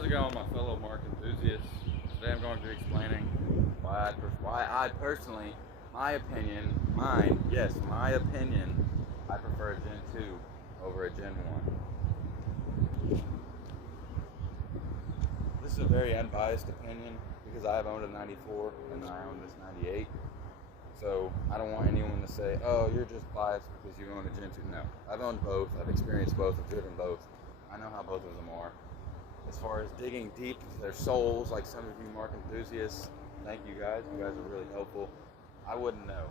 How's it going, my fellow mark enthusiasts? Today I'm going to be explaining why I personally, my opinion, my opinion, I prefer a Gen 2 over a Gen 1. This is a very unbiased opinion because I've owned a 94 and I own this 98. So I don't want anyone to say, oh, you're just biased because you own a Gen 2. No, I've owned both, I've experienced both, I've driven both. I know how both of them are. As far as digging deep into their souls, like some of you mark enthusiasts, thank you guys. You guys are really helpful. I wouldn't know.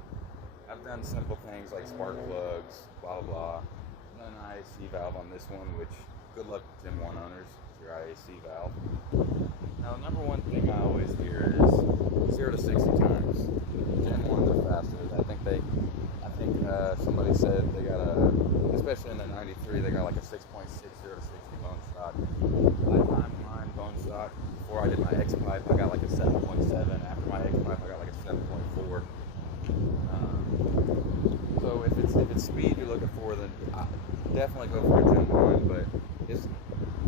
I've done simple things like spark plugs, blah, blah, blah. I've done an IAC valve on this one, which good luck Gen 1 owners, it's your IAC valve. Now, the number one thing I always hear is 0 to 60 times. Gen 1s are faster. I think somebody said they got especially in the 93, they got like a 6.6 0 to 60 bone stock. I timed mine bone stock. Before I did my X pipe, I got like a 7.7. After my X pipe, I got like a 7.4. So if it's speed you're looking for, then definitely go for a Gen 1. But it's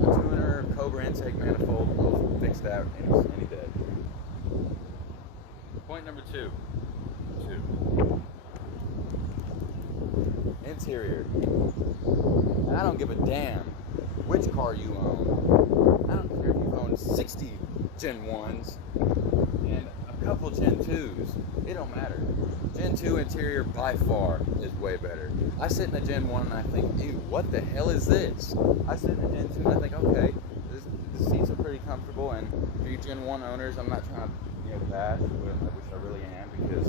a tuner, Cobra intake manifold will fix that any day. Point number two. Interior. And I don't give a damn which car you own. I don't care if you own 60 Gen 1s and a couple Gen 2s. It don't matter. Gen 2 interior by far is way better. I sit in a Gen 1 and I think, ew, what the hell is this? I sit in a Gen 2 and I think, okay, the seats are pretty comfortable, and for you Gen 1 owners, I'm not trying to bash, which I really am, because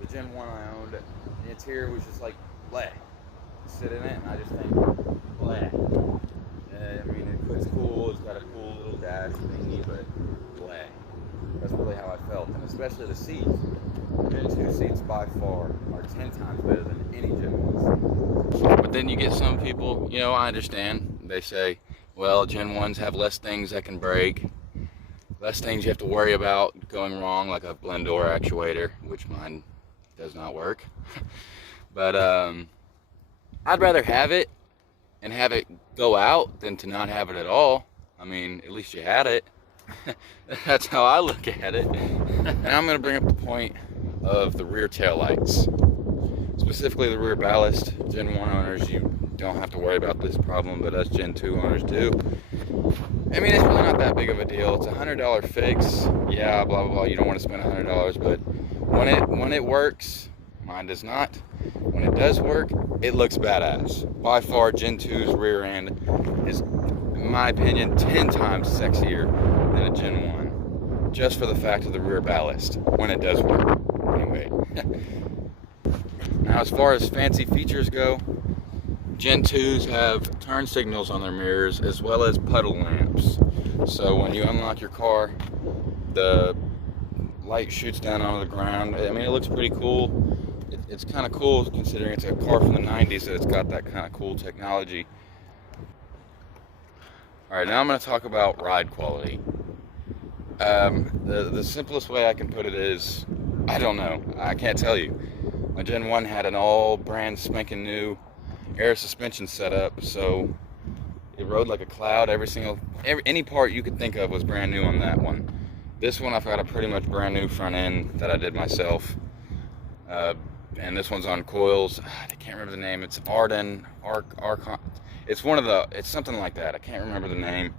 the Gen 1 I owned, the interior was just like, bleh. Sit in it and I just think, bleh. I mean, it's cool, it's got a cool little dash thingy, but bleh. That's really how I felt, and especially the seats. Gen 2 seats by far are 10 times better than any Gen 1. But then you get some people, I understand, they say, well, Gen 1s have less things that can break, less things you have to worry about going wrong, like a blend door actuator, which mine does not work. But I'd rather have it and have it go out than to not have it at all. I mean, at least you had it. That's how I look at it. Now I'm going to bring up the point of the rear tail lights, specifically the rear ballast. Gen 1 owners, you don't have to worry about this problem, but us Gen 2 owners do. I mean, it's really not that big of a deal. It's a $100 fix. Yeah, blah, blah, blah. You don't want to spend $100, but when it works, mine does not. When it does work, it looks badass. By far, Gen 2's rear end is, in my opinion, 10 times sexier than a Gen 1. Just for the fact of the rear ballast, when it does work. Anyway. Now, as far as fancy features go, Gen 2s have turn signals on their mirrors as well as puddle lamps. So when you unlock your car, the light shoots down onto the ground. I mean, it looks pretty cool. It's kind of cool considering it's a car from the 90s that it's got that kind of cool technology. Alright, now I'm going to talk about ride quality. The simplest way I can put it is, I don't know, I can't tell you. My Gen 1 had an all brand spanking new air suspension setup, so it rode like a cloud. Any part you could think of was brand new on that one. This one I've got a pretty much brand new front end that I did myself. And this one's on coils. I can't remember the name. It's Arden, Arcon. It's something like that. I can't remember the name.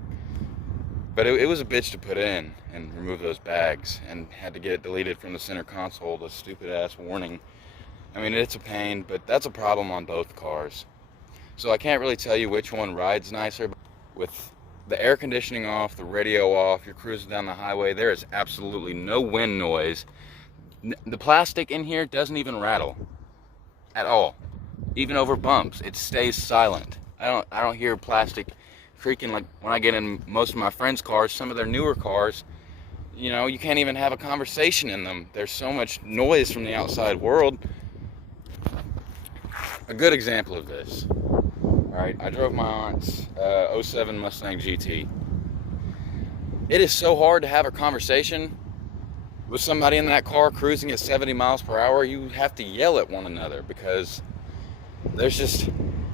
But it was a bitch to put in and remove those bags, and had to get it deleted from the center console, the stupid ass warning. I mean, it's a pain, but that's a problem on both cars. So I can't really tell you which one rides nicer. With the air conditioning off, the radio off, you're cruising down the highway, there is absolutely no wind noise. The plastic in here doesn't even rattle at all. Even over bumps, it stays silent. I don't hear plastic creaking like when I get in most of my friends' cars. Some of their newer cars, you can't even have a conversation in them. There's so much noise from the outside world. A good example of this. Alright, I drove my aunt's 07 Mustang GT. It is so hard to have a conversation with somebody in that car cruising at 70 miles per hour. You have to yell at one another because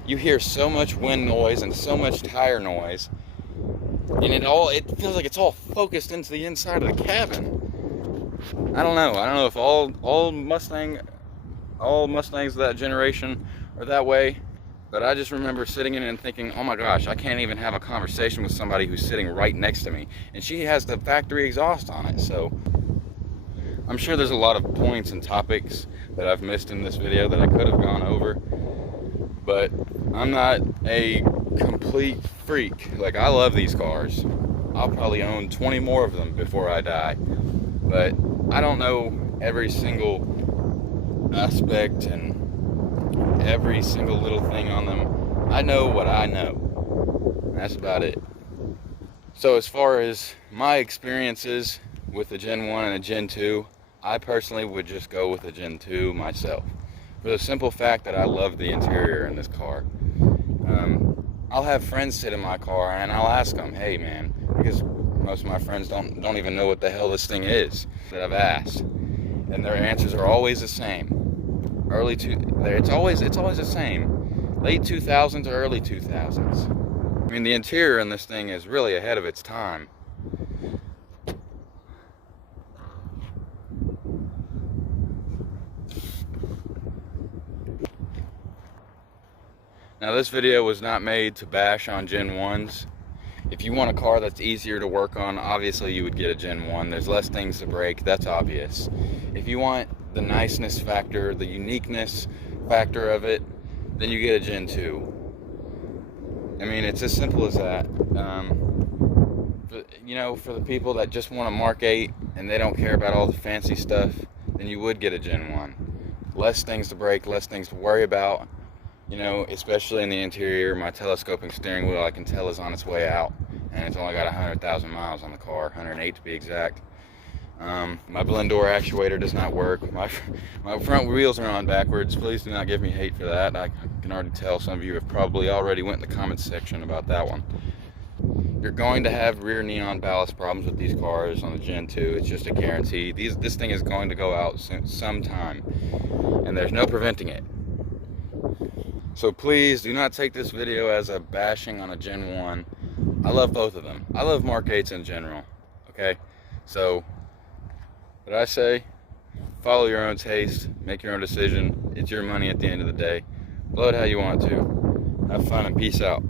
you hear so much wind noise and so much tire noise and it feels like it's all focused into the inside of the cabin. I don't know if all Mustangs of that generation are that way, but I just remember sitting in it and thinking, oh my gosh, I can't even have a conversation with somebody who's sitting right next to me, and she has the factory exhaust on it. So I'm sure there's a lot of points and topics that I've missed in this video that I could have gone over, but I'm not a complete freak. Like, I love these cars. I'll probably own 20 more of them before I die, but I don't know every single aspect and every single little thing on them. I know what I know. That's about it. So as far as my experiences with a Gen 1 and a Gen 2, I personally would just go with a Gen 2 myself, for the simple fact that I love the interior in this car. I'll have friends sit in my car and I'll ask them, hey man, because most of my friends don't even know what the hell this thing is, that I've asked, and their answers are always the same. It's always the same. Late 2000s or early 2000s. I mean, the interior in this thing is really ahead of its time. Now, this video was not made to bash on Gen 1s. If you want a car that's easier to work on, obviously you would get a Gen 1. There's less things to break, that's obvious. If you want the niceness factor, the uniqueness factor of it, then you get a Gen 2. I mean, it's as simple as that. For the people that just want a Mark 8 and they don't care about all the fancy stuff, then you would get a Gen 1. Less things to break, less things to worry about. Especially in the interior. My telescoping steering wheel, I can tell, is on its way out, and it's only got 100,000 miles on the car, 108 to be exact. My blend door actuator does not work. My front wheels are on backwards. Please do not give me hate for that. I can already tell some of you have probably already went in the comments section about that one. You're going to have rear neon ballast problems with these cars on the Gen 2. It's just a guarantee. This thing is going to go out sometime, and there's no preventing it. So please do not take this video as a bashing on a Gen 1. I love both of them. I love Mark 8s in general, okay? So, what I say, follow your own taste, make your own decision. It's your money at the end of the day. Blow it how you want to. Have fun and peace out.